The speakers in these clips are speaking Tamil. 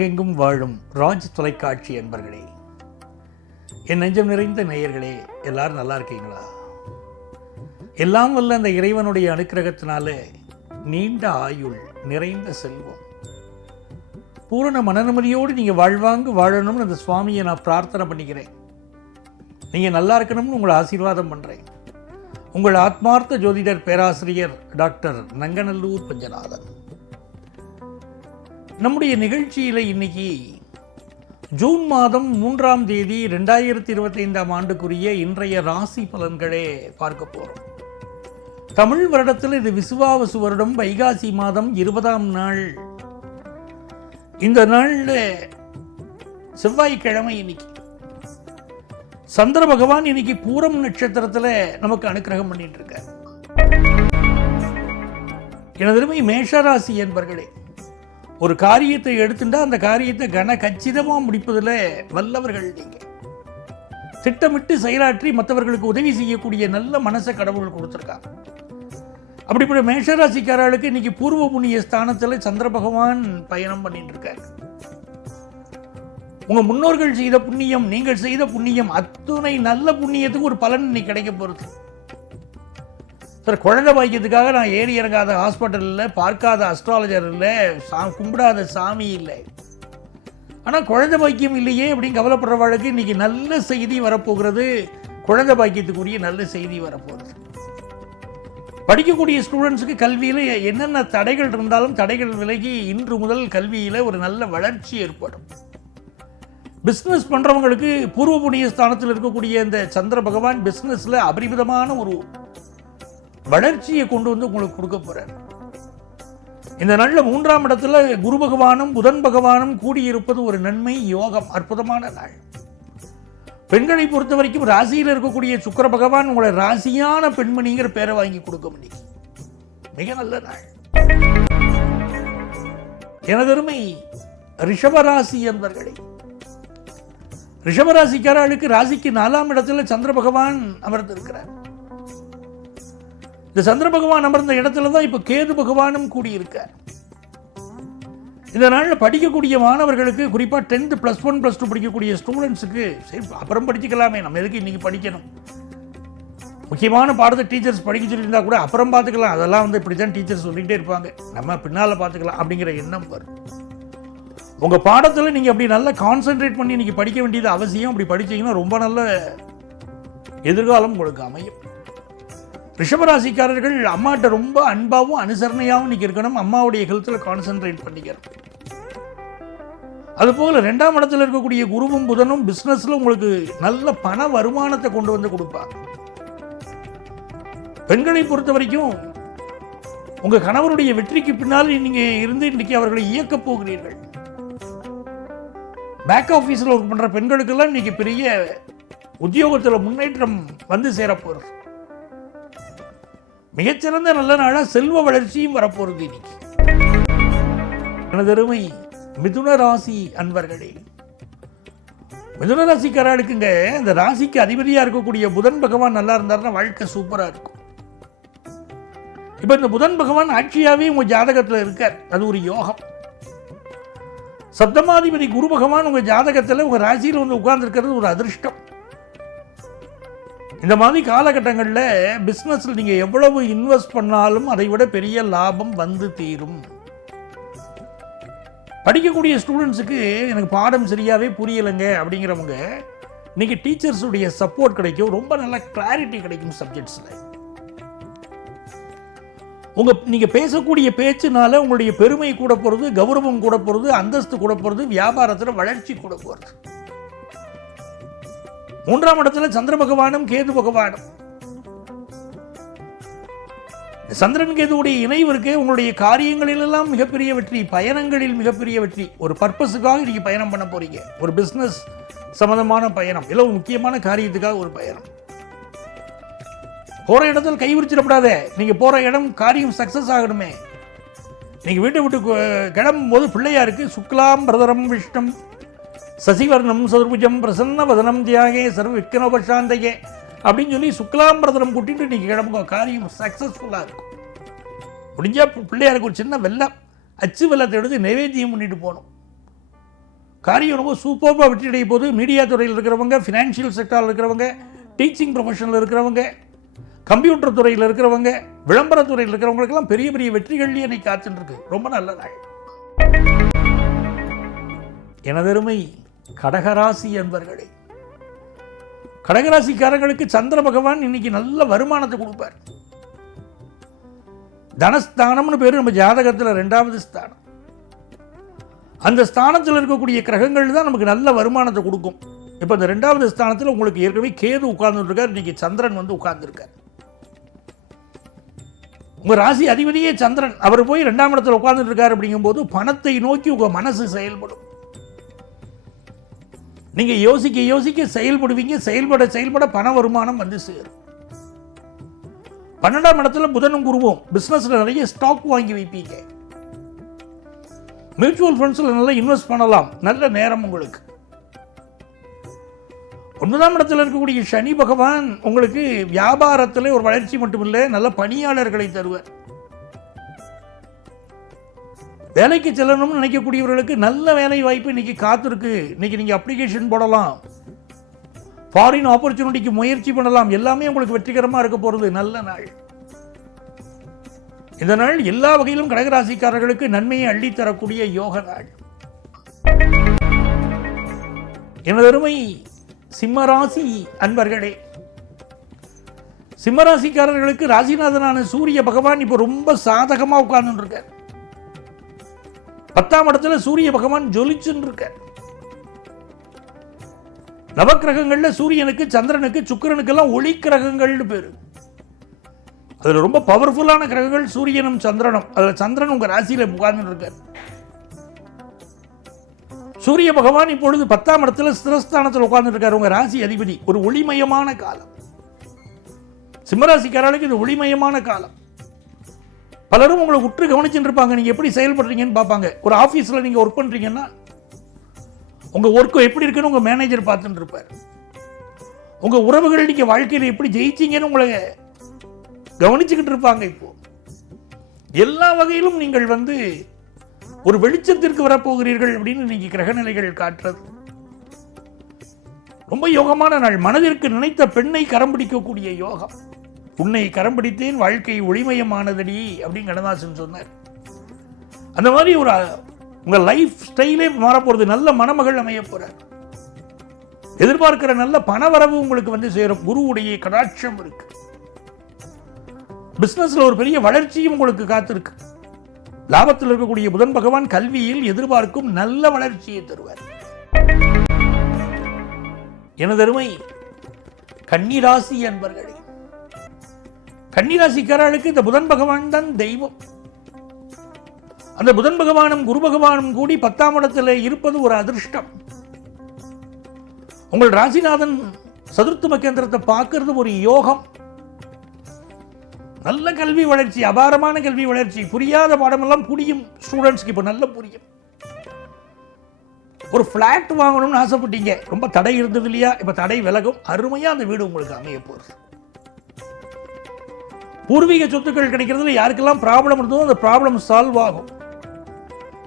உலகெங்கும் வாழும் ராஜ் தொலைக்காட்சி என்பர்களே, என் நெஞ்சம் நிறைந்த நேயர்களே, எல்லாரும் நல்லா இருக்கீங்களா? எல்லாம் வல்ல அந்த இறைவனுடைய அனுக்கிரகத்தினால நீண்ட ஆயுள், நிறைந்த செல்வம், பூரண மனநிம்மதியோடு நீங்கள் வாழ்வாங்கு வாழணும்னு அந்த சுவாமியை நான் பிரார்த்தனை பண்ணிக்கிறேன். நீங்கள் நல்லா இருக்கணும்னு உங்களை ஆசீர்வாதம் பண்ணுறேன். உங்கள் ஆத்மார்த்த ஜோதிடர் பேராசிரியர் டாக்டர் நங்கநல்லூர் பஞ்சநாதன். நம்முடைய நிகழ்ச்சியில் இன்னைக்கு ஜூன் மாதம் 3ஆம் தேதி 2025ஆம் ஆண்டுக்குரிய இன்றைய ராசி பலன்களே பார்க்க போகிறோம். தமிழ் வருடத்தில் இது விசுவாவசு வருடம், வைகாசி மாதம் 20ஆம் நாள். இந்த நாளில் செவ்வாய்க்கிழமை. இன்னைக்கு சந்திர பகவான் இன்னைக்கு பூரம் நட்சத்திரத்தில் நமக்கு அனுக்கிரகம் பண்ணிட்டு இருக்கார். எனதருமை மேஷராசி என்பர்களே, ஒரு காரியத்தை எடுத்துட்டா அந்த காரியத்தை கச்சிதமாக முடிப்பதில் வல்லவர்கள் நீங்கள். திட்டமிட்டு செயலாற்றி மற்றவர்களுக்கு உதவி செய்யக்கூடிய நல்ல மனசை கடவுள் கொடுத்துருக்காங்க. அப்படிப்பட்ட மேஷராசிக்காரர்களுக்கு இன்னைக்கு பூர்வ புண்ணிய ஸ்தானத்தில் சந்திர பகவான் பயணம் பண்ணிட்டு இருக்காரு. உங்கள் முன்னோர்கள் செய்த புண்ணியம், நீங்கள் செய்த புண்ணியம், அத்துணை நல்ல புண்ணியத்துக்கு ஒரு பலன் இன்னைக்கு கிடைக்க போகிறது. சார், குழந்தை பாக்கியத்துக்காக நான் ஏறி இறங்காத ஹாஸ்பிட்டல் இல்லை, பார்க்காத அஸ்ட்ராலஜர் இல்லை, கும்பிடாத சாமி இல்லை, ஆனால் குழந்தை பாக்கியம் இல்லையே அப்படின்னு கவலைப்படுறவாளுக்கு இன்னைக்கு நல்ல செய்தி வரப்போகிறது. குழந்தை பாக்கியத்துக்குரிய நல்ல செய்தி வரப்போகிறது. படிக்கக்கூடிய ஸ்டூடெண்ட்ஸுக்கு கல்வியில் என்னென்ன தடைகள் இருந்தாலும் தடைகள் விலகி இன்று முதல் கல்வியில் ஒரு நல்ல வளர்ச்சி ஏற்படும். பிஸ்னஸ் பண்ணுறவங்களுக்கு பூர்வ புண்ணிய ஸ்தானத்தில் இருக்கக்கூடிய இந்த சந்திர பகவான் பிஸ்னஸில் அபரிமிதமான ஒரு வளர்ச்சியை கொண்டு வந்து உங்களுக்கு கொடுக்க போறார். இந்த நாளில் 3ஆம் இடத்துல குரு பகவானும் புதன் பகவானும் கூடியிருப்பது ஒரு நன்மை, யோகம், அற்புதமான நாள். பெண்களை பொறுத்த வரைக்கும் ராசியில் இருக்கக்கூடிய சுக்கிர பகவான் உங்களை ராசியான பெண்மணிங்கிற பேரை வாங்கி கொடுக்க முடியும். மிக நல்ல நாள். எனதருமை ரிஷபராசி என்பர்களே, ரிஷபராசிக்காரர்களுக்கு ராசிக்கு 4ஆம் இடத்துல சந்திர பகவான் அமர்ந்திருக்கிறார். இந்த சந்திர பகவான் அமர்ந்த இடத்துல தான் இப்போ கேது பகவானும் கூடியிருக்கார். இந்த நாளில் படிக்கக்கூடிய மாணவர்களுக்கு, குறிப்பாக 10th +1 +2 படிக்கக்கூடிய ஸ்டூடெண்ட்ஸுக்கு, சரி அப்புறம் படிச்சுக்கலாமே, நம்ம எதுக்கு இன்னைக்கு படிக்கணும், முக்கியமான பாடத்தை டீச்சர்ஸ் படிக்க சொல்லியிருந்தா கூட அப்புறம் பார்த்துக்கலாம், அதெல்லாம் வந்து இப்படி தான் டீச்சர்ஸ் சொல்லிகிட்டே இருப்பாங்க, நம்ம பின்னால் பார்த்துக்கலாம் அப்படிங்கிற எண்ணம் வரும். உங்கள் பாடத்தில் நீங்கள் அப்படி நல்லா கான்சென்ட்ரேட் பண்ணி இன்னைக்கு படிக்க வேண்டியது அவசியம். அப்படி படித்தீங்கன்னா ரொம்ப நல்ல எதிர்காலம் உங்களுக்கு அமையும். ரிஷபராசிக்காரர்கள் அம்மாட்ட ரொம்ப அன்பாகவும் அனுசரணையாகவும் இன்னைக்கு இருக்கணும். அம்மாவுடைய ஹெல்த்தில் கான்சென்ட்ரேட் பண்ணிக்கிறோம். அதுபோல் 2ஆம் இடத்துல இருக்கக்கூடிய குருவும் புதனும் பிஸ்னஸில் உங்களுக்கு நல்ல பண வருமானத்தை கொண்டு வந்து கொடுப்பாங்க. பெண்களை பொறுத்த வரைக்கும் உங்கள் கணவருடைய வெற்றிக்கு பின்னால் நீங்கள் இருந்து இன்னைக்கு அவர்களை இயக்கப் போகிறீர்கள். பேக் ஆஃபீஸில் ஒர்க் பண்ணுற பெண்களுக்கெல்லாம் இன்னைக்கு பெரிய உத்தியோகத்தில் முன்னேற்றம் வந்து சேரப்போகிறது. மிகச்சிறந்த நல்ல நாளாக செல்வ வளர்ச்சியும் வரப்போகிறது இன்னைக்கு. எனதருமை மிதுன ராசி அன்பர்களே, மிதுன ராசிக்காரர்களுக்குங்க இந்த ராசிக்கு அதிபதியாக இருக்கக்கூடிய புதன் பகவான் நல்லா இருந்தாருன்னா வாழ்க்கை சூப்பராக இருக்கும். இப்போ இந்த புதன் பகவான் ஆட்சியாகவே உங்கள் ஜாதகத்தில் இருக்கார். அது ஒரு யோகம். சப்தமாதிபதி குரு பகவான் உங்கள் ஜாதகத்தில் உங்கள் ராசியில் வந்து உட்கார்ந்துருக்கிறது ஒரு அதிர்ஷ்டம். இந்த மாதிரி காலகட்டங்களில் பிஸ்னஸில் நீங்கள் எவ்வளவு இன்வெஸ்ட் பண்ணாலும் அதை விட பெரிய லாபம் வந்து தீரும். படிக்கக்கூடிய ஸ்டூடெண்ட்ஸுக்கு எனக்கு பாடம் சரியாகவே புரியலைங்க அப்படிங்கிறவங்க இன்னைக்கு டீச்சர்ஸுடைய சப்போர்ட் கிடைக்கும். ரொம்ப நல்ல கிளாரிட்டி கிடைக்கும் சப்ஜெக்ட்ஸில். நீங்கள் பேசக்கூடிய பேச்சுனால உங்களுடைய பெருமை கூட போகிறது, கௌரவம் கூட போகிறது, அந்தஸ்து கூட போகிறது, வியாபாரத்தில் வளர்ச்சி கூட போகிறது. 3ஆம் இடத்துல சந்திர பகவானும் கேது பகவானும், சந்திரன் கேதுவுடைய இணைவு இருக்கு. உங்களுடைய காரியங்களிலெல்லாம் மிகப்பெரிய வெற்றி, பயணங்களில் மிகப்பெரிய வெற்றி. ஒரு பர்பஸுக்காக நீங்கள் பயணம் பண்ண போறீங்க. ஒரு பிஸ்னஸ் சம்பந்தமான பயணம், இல்லை ஒரு முக்கியமான காரியத்துக்காக ஒரு பயணம். போகிற இடத்துல கை விரிச்சிடப்படாத. நீங்கள் போகிற இடம் காரியம் சக்ஸஸ் ஆகணுமே. நீங்கள் வீட்டை விட்டு கிளம்பும் போது பிள்ளையாருக்கு சுக்லாம் பிரதரம் விஷ்ணம் சசிவர்ணம் சதுர்புஜம் பிரசன்ன வதனம் தியாகே சர்வ விக்னோபசாந்தையே அப்படின்னு சொல்லி சுக்லாம் பிரதரம் கூட்டிட்டு நீங்கள் கிளம்புங்க. காரியம் சக்ஸஸ்ஃபுல்லாக இருக்கும். முடிஞ்சால் பிள்ளையாருக்கு ஒரு சின்ன வெள்ளம், அச்சு வெள்ளத்தை எடுத்து நைவேத்தியம் பண்ணிட்டு போகணும். காரியம் ரொம்ப சூப்பராக வெற்றியடைய போது. மீடியா துறையில் இருக்கிறவங்க, ஃபினான்ஷியல் செக்டாரில் இருக்கிறவங்க, டீச்சிங் ப்ரொஃபஷனில் இருக்கிறவங்க, கம்ப்யூட்டர் துறையில் இருக்கிறவங்க, விளம்பரத்துறையில் இருக்கிறவங்களுக்கெல்லாம் பெரிய பெரிய வெற்றிகள்லேயே இன்னைக்கு காத்துருக்கு. ரொம்ப நல்ல நாள். எனதருமை கடகராசி என்பர்களே, கடகராசிக்காரர்களுக்கு சந்திர பகவான் இன்னைக்கு நல்ல வருமானத்தை கொடுப்பார். தனஸ்தானம்னு பேரு நம்ம ஜாதகத்தில் 2வது ஸ்தானம். அந்த ஸ்தானத்தில் இருக்கக்கூடிய கிரகங்கள் தான் நமக்கு நல்ல வருமானத்தை கொடுக்கும். இப்போ இந்த 2வது ஸ்தானத்தில் உங்களுக்கு ஏற்கனவே கேது உட்கார்ந்துருக்கார், இன்னைக்கு சந்திரன் வந்து உட்கார்ந்துருக்கார். உங்க ராசி அதிபதியே சந்திரன், அவர் போய் 2ஆம் இடத்துல உட்கார்ந்துட்டு இருக்காரு. அப்படிங்கும்போது பணத்தை நோக்கி உங்க மனசு செயல்படும். நீங்க யோசிக்க யோசிக்க செயல்படுவீங்க. செயல்பட பண வருமானம் வந்து சேரும். 12ஆம் இடத்துல புதனும் குருவும் பிசினஸ்ல நிறைய ஸ்டாக் வாங்கி வைப்பீங்க. மியூச்சுவல் ஃபண்ட்ஸ்ல நல்லா இன்வெஸ்ட் பண்ணலாம். நல்ல நேரம் உங்களுக்கு. 9ஆம் இடத்துல இருக்கக்கூடிய சனி பகவான் உங்களுக்கு வியாபாரத்தில் ஒரு வளர்ச்சி மட்டுமில்லை, நல்ல பணியாளர்களை தருவார். வேலைக்கு செல்லணும்னு நினைக்கக்கூடியவர்களுக்கு நல்ல வேலை வாய்ப்பு இன்னைக்கு காத்திருக்கு. இன்னைக்கு நீங்க அப்ளிகேஷன் போடலாம், ஃபாரின் ஆப்பர்ச்சுனிட்டிக்கு முயற்சி பண்ணலாம். எல்லாமே உங்களுக்கு வெற்றிகரமாக இருக்க போகிறது. நல்ல நாள். இந்த நாள் எல்லா வகையிலும் கடகராசிக்காரர்களுக்கு நன்மையை அள்ளித்தரக்கூடிய யோக நாள். எனதருமை சிம்மராசி அன்பர்களே, சிம்மராசிக்காரர்களுக்கு ராசிநாதனான சூரிய பகவான் இப்போ ரொம்ப சாதகமாக உட்கார்ந்து இருக்கார். 10ஆம் இடத்துல சூரிய பகவான் ஜொலிச்சுன்னு இருக்கார். நவக்கிரகங்கள்ல சூரியனுக்கு, சந்திரனுக்கு, சுக்கிரனுக்கெல்லாம் ஒளி கிரகங்கள்னு பேரு. அதுல ரொம்ப பவர்ஃபுல்லான கிரகங்கள் சூரியனும் சந்திரனும். அதுல சந்திரன் உங்க ராசியில உட்கார்ந்து இருக்கார். சூரிய பகவான் இப்பொழுது 10ஆம் இடத்துல ஸ்திரஸ்தானத்தில் உட்கார்ந்து இருக்காரு, உங்க ராசி அதிபதி. ஒரு ஒளிமயமான காலம். சிம்மராசிக்காரர்களுக்கு இது ஒளிமயமான காலம். பலரும் உங்களை உற்று கவனிச்சுட்டு இருப்பாங்க, நீங்க எப்படி செயல்படுறீங்கன்னு பார்ப்பாங்க. ஒரு ஆஃபீஸில் நீங்க ஒர்க் பண்றீங்கன்னா உங்க ஒர்க் எப்படி இருக்குன்னு உங்க மேனேஜர் பார்த்துட்டு இருப்பார். உங்க உறவுகள் நீங்க வாழ்க்கையில் எப்படி ஜெயிச்சீங்கன்னு உங்களை கவனிச்சுக்கிட்டு இருப்பாங்க. இப்போ எல்லா வகையிலும் நீங்கள் வந்து ஒரு வெளிச்சத்திற்கு வரப்போகிறீர்கள் அப்படின்னு இன்னைக்கு கிரகநிலைகள் காட்டுறது. ரொம்ப யோகமான நாள். மனதிற்கு நினைத்த பெண்ணை கரம் பிடிக்கக்கூடிய யோகம். உன்னை கரம் பிடித்தேன், வாழ்க்கை ஒளிமயமானதடி அப்படின்னு கண்ணதாசன் சொன்னார். அந்த மாதிரி ஒரு உங்க லைஃப் ஸ்டைலே மாறப்போறது. நல்ல மணமகள் அமைய போறார். எதிர்பார்க்கிற நல்ல பணவரவு உங்களுக்கு வந்து சேரும். குருவுடைய கடாட்சம் இருக்கு. பிசினஸ்ல ஒரு பெரிய வளர்ச்சியும் உங்களுக்கு காத்திருக்கு. லாபத்தில் இருக்கக்கூடிய புதன் பகவான் கல்வியில் எதிர்பார்க்கும் நல்ல வளர்ச்சியை தருவார். எனதருமை கன்னிராசி என்பர்களே, கன்னிராசிக்காரர்களுக்கு இந்த புதன் பகவான் தான் தெய்வம். அந்த புதன் பகவானும் குரு பகவானும் கூடி 10ஆம் இடத்துல இருப்பது ஒரு அதிர்ஷ்டம். உங்கள் ராசிநாதன் சதுர்த்தம கேந்திரத்தை பார்க்கிறது ஒரு யோகம். நல்ல கல்வி வளர்ச்சி, அபாரமான கல்வி வளர்ச்சி. புரியாத பாடமெல்லாம் புரியும். ஸ்டூடெண்ட்ஸ்க்கு இப்போ நல்ல புரியும். ஒரு பிளாட் வாங்கணும்னு ஆசைப்பட்டீங்க, ரொம்ப தடை இருந்தது இல்லையா? இப்போ தடை விலகும். அருமையா அந்த வீடு உங்களுக்கு அமைய போகுது. பூர்வீக சொத்துக்கள் கிடைக்கிறதுல யாருக்கெல்லாம் ப்ராப்ளம் இருந்ததோ அந்த ப்ராப்ளம் சால்வ் ஆகும்.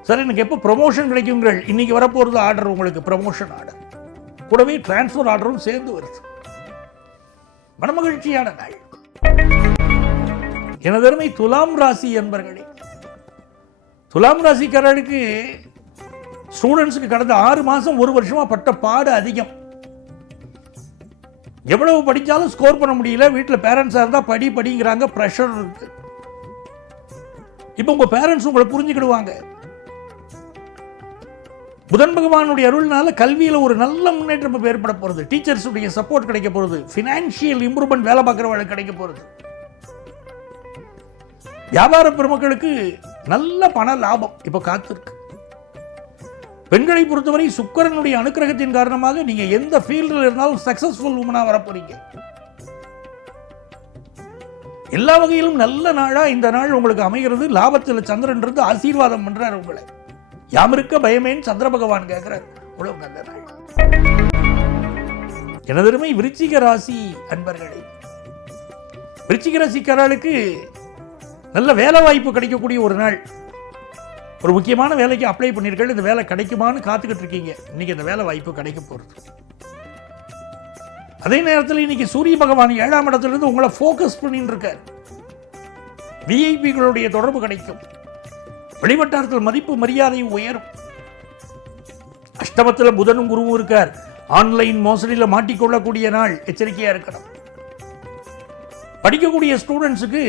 சார் எனக்கு எப்போ ப்ரமோஷன் கிடைக்குங்கள்? இன்னைக்கு வரப்போகிறது ஆர்டர், உங்களுக்கு ப்ரமோஷன் ஆர்டர். கூடவே டிரான்ஸ்ஃபர் ஆர்டரும் சேர்ந்து வருது. மனமகிழ்ச்சியான நாள். எனதருமை துலாம் ராசி என்பர்களே, துலாம் ராசிக்காரர்களுக்கு ஸ்டூடெண்ட்ஸுக்கு கடந்த 6 மாசம் 1 வருஷமா பட்ட பாடு அதிகம். எவ்வளவு படித்தாலும் ஸ்கோர் பண்ண முடியல. வீட்டில் பேரண்ட்ஸாக இருந்தால் படிங்கிறாங்க, ப்ரெஷர் இருக்கு. இப்போ உங்க பேரண்ட்ஸ் உங்களை புரிஞ்சுக்கிடுவாங்க. புதன் பகவானுடைய அருள்னால கல்வியில் ஒரு நல்ல முன்னேற்றம் ஏற்பட போகிறது. டீச்சர்ஸுடைய சப்போர்ட் கிடைக்க போகிறது. ஃபினான்ஷியல் இம்ப்ரூவ்மெண்ட் வேலை பார்க்குறவங்களுக்கு கிடைக்க போகிறது. வியாபார பெருமக்களுக்கு நல்ல பண லாபம் இப்போ காத்திருக்கு. பெண்களை பொறுத்தவரை சுக்கிரனுடைய அனுக்கிரகத்தின் காரணமாக நீங்க எந்த ஃபீல்டில் இருந்தாலும் சக்சஸ்ஃபுல் உமனா வரப்போறீங்க. எல்லா வகையிலும் நல்ல நாளா இந்த நாள் உங்களுக்கு அமைகிறது. லாபத்தில் சந்திரன் இருந்து ஆசீர்வாதம் பண்றார் உங்களை. யாமிருக்க பயமேன் சந்திர பகவான் கேட்கிறார். உழவு நல்ல நாள். எனதருமை விருச்சிக ராசி அன்பர்களே, விருச்சிக ராசிக்காரர்களுக்கு நல்ல வேலை வாய்ப்பு கிடைக்கக்கூடிய ஒரு நாள். ஒரு முக்கியமான வேலைக்கு அப்ளை பண்ணியிருக்கீங்க, இந்த வேலை கிடைக்குமான்னு காத்துக்கிட்டு இருக்கீங்க. இன்னைக்கு இந்த வேலை வாய்ப்பு கிடைக்க போகிறது. அதே நேரத்தில் இன்னைக்கு சூரிய பகவான் 7ஆம் இடத்திலிருந்து உங்களை ஃபோக்கஸ் பண்ணிட்டு இருக்கார். விஐபிகளுடைய தொடர்பு கிடைக்கும். வெளிவட்டாரத்தில் மதிப்பு மரியாதை உயரும். அஷ்டமத்தில் புதனும் குருவும் இருக்கார். ஆன்லைன் மோசடியில் மாட்டிக்கொள்ளக்கூடிய நாள், எச்சரிக்கையா இருக்கணும். படிக்கக்கூடிய ஸ்டூடெண்ட்ஸுக்கு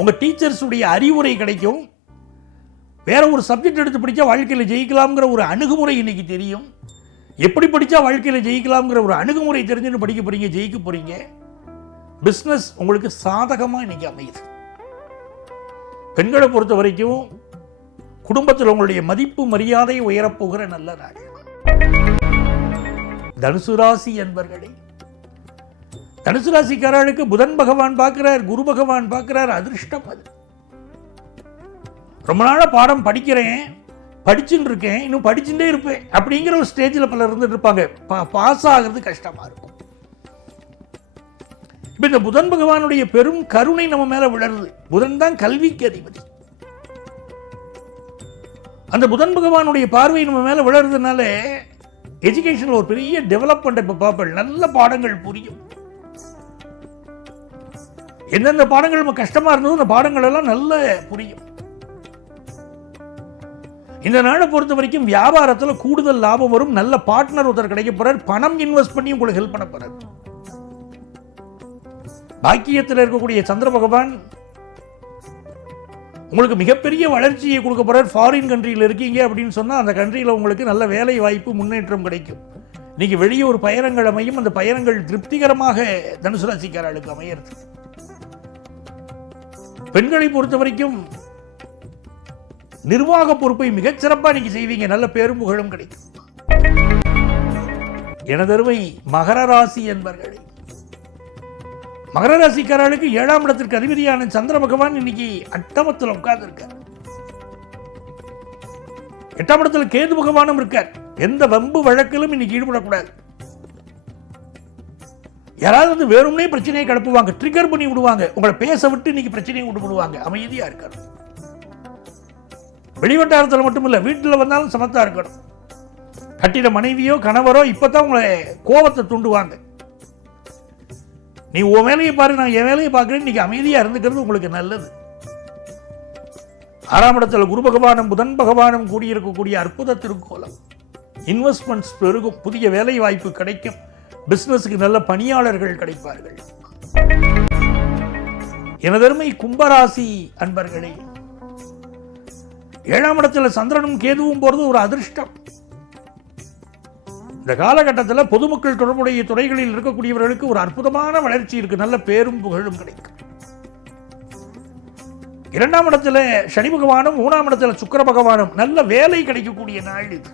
உங்க டீச்சர்ஸுடைய அறிவுரை கிடைக்கும். வேற ஒரு சப்ஜெக்ட் எடுத்து படித்தா வாழ்க்கையில் ஜெயிக்கலாம்ங்கிற ஒரு அணுகுமுறை இன்னைக்கு தெரியும். எப்படி படித்தா வாழ்க்கையில் ஜெயிக்கலாம்ங்கிற ஒரு அணுகுமுறை தெரிஞ்சுன்னு படிக்க போறீங்க, ஜெயிக்க போறீங்க. பிஸ்னஸ் உங்களுக்கு சாதகமாக இன்னைக்கு அமையுது. பெண்களை பொறுத்த வரைக்கும் குடும்பத்தில் உங்களுடைய மதிப்பு மரியாதை உயரப்போகிற நல்ல நாள். தனுசு ராசி என்பர்களே, தனுசு ராசிக்காரர்களுக்கு புதன் பகவான் பார்க்கிறார், குரு பகவான் பார்க்கிறார். அதிர்ஷ்டம் அது. ரொம்ப நாளா பாடம் படிக்கிறேன், படிச்சுட்டு இருக்கேன், இன்னும் படிச்சுட்டே இருப்பேன் அப்படிங்கிற ஒரு ஸ்டேஜில் பலர் இருந்துட்டு இருப்பாங்க. பாஸ் ஆகிறது கஷ்டமா இருக்கும். இப்ப இந்த புதன் பகவானுடைய பெரும் கருணை நம்ம மேல விழருது. புதன் தான் கல்விக்கு அதிபதி. அந்த புதன் பகவானுடைய பார்வை நம்ம மேல விழறதுனால எஜுகேஷன்ல ஒரு பெரிய டெவலப்மெண்ட் இப்ப பார்ப்பேன். நல்ல பாடங்கள் புரியும். எந்தெந்த பாடங்கள் நம்ம கஷ்டமா இருந்ததோ அந்த பாடங்கள் எல்லாம் நல்ல புரியும். இந்த நாளை பொறுத்த வரைக்கும் வியாபாரத்தில் கூடுதல் லாபம் வரும். நல்ல பார்ட்னர் ஒருத்தர் கிடைக்க போறார். பணம் இன்வெஸ்ட் பண்ணி உங்களுக்கு ஹெல்ப் பண்ண போறார். பாக்கியத்தில் இருக்கக்கூடிய சந்திர பகவான் உங்களுக்கு மிகப்பெரிய வளர்ச்சியை கொடுக்க போறார். ஃபாரின் கண்ட்ரியில் இருக்கீங்க அப்படின்னு சொன்னா அந்த கண்ட்ரியில் உங்களுக்கு நல்ல வேலை வாய்ப்பு, முன்னேற்றம் கிடைக்கும். இன்னைக்கு வெளியே ஒரு பயணங்கள் அமையும். அந்த பயணங்கள் திருப்திகரமாக தனுசு ராசிக்காரர்களுக்கு அமையிறது. பெண்களை பொறுத்த வரைக்கும் நிர்வாக பொறுப்பை மிகச்சிறப்பா நீங்க செய்வீங்க. நல்ல பேரும் புகழும் கிடைக்கும். எனதருமை மகர ராசி என்பர்களே, மகர ராசிக்காரர்களுக்கு 7ஆம் இடத்திற்கு அதிபதியான சந்திர பகவான் இன்னைக்கு அட்டமத்தில் உட்கார்ந்து இருக்கார். 8ஆம் இடத்துல கேது பகவானும் இருக்கார். எந்த வம்பு வழக்கிலும் இன்னைக்கு ஈடுபடக்கூடாது. யாராவது வந்து வேறும்னே பிரச்சனையை கிளப்புவாங்க, ட்ரிகர் பண்ணி விடுவாங்க. உங்களை பேச விட்டு இன்னைக்கு பிரச்சனையை விடுவாங்க. அமைதியா இருக்கணும். வெளிவட்டாரத்தில் மட்டும் இல்ல, வீட்டில் வந்தாலும் சமத்தா இருக்கணும். கட்டிட மனைவியோ கணவரோ இப்பதான் உங்களை கோபத்தை தூண்டுவாங்க. நீ உன் வேலையை பாரு, நான் என் வேலையை பார்க்கிறேன். இன்னைக்கு அமைதியா இருந்துக்கிறது உங்களுக்கு நல்லது. 6ஆம் இடத்துல குரு பகவானும் புதன் பகவானும் கூடியிருக்கக்கூடிய அற்புத திருக்கோலம். இன்வெஸ்ட்மெண்ட்ஸ் பெருகும். புதிய வேலை வாய்ப்பு கிடைக்கும். பிசினஸுக்கு நல்ல பணியாளர்கள் கிடைப்பார்கள். எனதருமை கும்பராசி அன்பர்களே, 7ஆம் இடத்துல சந்திரனும் கேதுவும் போறது ஒரு அதிர்ஷ்டம். இந்த காலகட்டத்தில் பொதுமக்கள் தொடர்புடைய துறைகளில் இருக்கக்கூடியவர்களுக்கு ஒரு அற்புதமான வளர்ச்சி இருக்கு. நல்ல பேரும் புகழும் கிடைக்கும். 2ஆம் இடத்துல சனி பகவானும் 3ஆம் இடத்துல சுக்கிர பகவானும் நல்ல வேலை கிடைக்கக்கூடிய நாள் இது.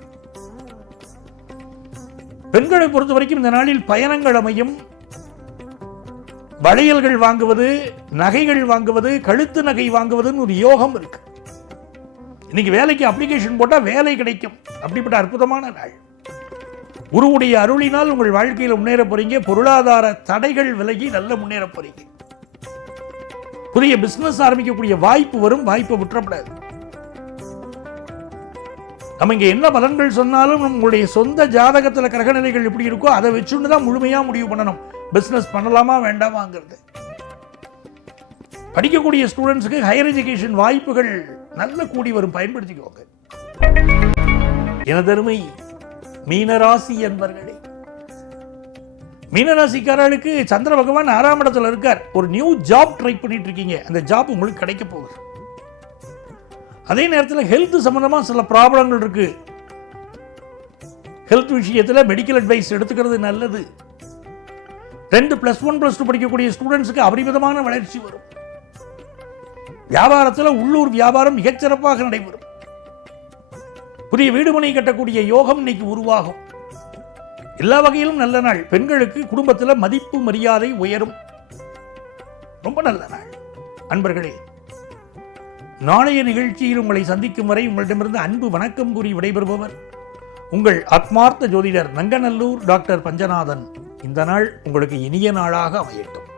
பெண்களை பொறுத்த வரைக்கும் இந்த நாளில் பயணங்கள் அமையும். வளையல்கள் வாங்குவது, நகைகள் வாங்குவது, கழுத்து நகை வாங்குவதுன்னு ஒரு யோகம் இருக்கு. இன்னைக்கு வேலைக்கு அப்ளிகேஷன் போட்டா வேலை கிடைக்கும். அப்படிப்பட்ட அற்புதமான நாள். குருவுடைய அருளினால் உங்கள் வாழ்க்கையில் முன்னேற போறீங்க. பொருளாதார தடைகள் விலகி நல்ல முன்னேற போறீங்க. புதிய பிசினஸ் ஆரம்பிக்கக்கூடிய வாய்ப்பு வரும். வாய்ப்பை விட்டுறப்படாது. நம்ம இங்க என்ன பலன்கள் சொன்னாலும் நம்மளுடைய சொந்த ஜாதகத்தில் கிரகநிலைகள் எப்படி இருக்கோ அதை வச்சுன்னு தான் முழுமையா முடிவு பண்ணணும். பிசினஸ் பண்ணலாமா வேண்டாமாங்கிறது. படிக்கக்கூடிய ஸ்டூடெண்ட்ஸுக்கு ஹையர் எஜுகேஷன் வாய்ப்புகள் நல்ல கூடி வரும். பயன்படுத்திக்கோங்க. எனதருமை மீனராசி என்பர்களே, மீனராசிக்காரர்களுக்கு சந்திர பகவான் 6ஆம் இடத்துல இருக்கார். ஒரு நியூ ஜாப் ட்ரை பண்ணிட்டு இருக்கீங்க. அந்த ஜாப் உங்களுக்கு கிடைக்க போகுது. அதே நேரத்தில் ஹெல்த் சம்பந்தமா சில ப்ராப்ளங்கள் இருக்கு. ஹெல்த் விஷயத்தில் மெடிக்கல் அட்வைஸ் எடுத்துக்கிறது நல்லது. 10 +1 +2 படிக்கக்கூடிய ஸ்டூடெண்ட்ஸுக்கு அபரிமிதமான வளர்ச்சி வரும். வியாபாரத்தில் உள்ளூர் வியாபாரம் மிகச்சிறப்பாக நடைபெறும். புதிய வீடுமனை கட்டக்கூடிய யோகம் இன்னைக்கு உருவாகும். எல்லா வகையிலும் நல்ல நாள். பெண்களுக்கு குடும்பத்தில் மதிப்பு மரியாதை உயரும். ரொம்ப நல்ல நாள். அன்பர்களே, நாளைய நிகழ்ச்சியில் உங்களை சந்திக்கும் வரை உங்களிடமிருந்து அன்பு வணக்கம் கூறி விடைபெறுபவர் உங்கள் ஆத்மார்த்த ஜோதிடர் நங்கநல்லூர் டாக்டர் பஞ்சநாதன். இந்த நாள் உங்களுக்கு இனிய நாளாக அமையட்டும்.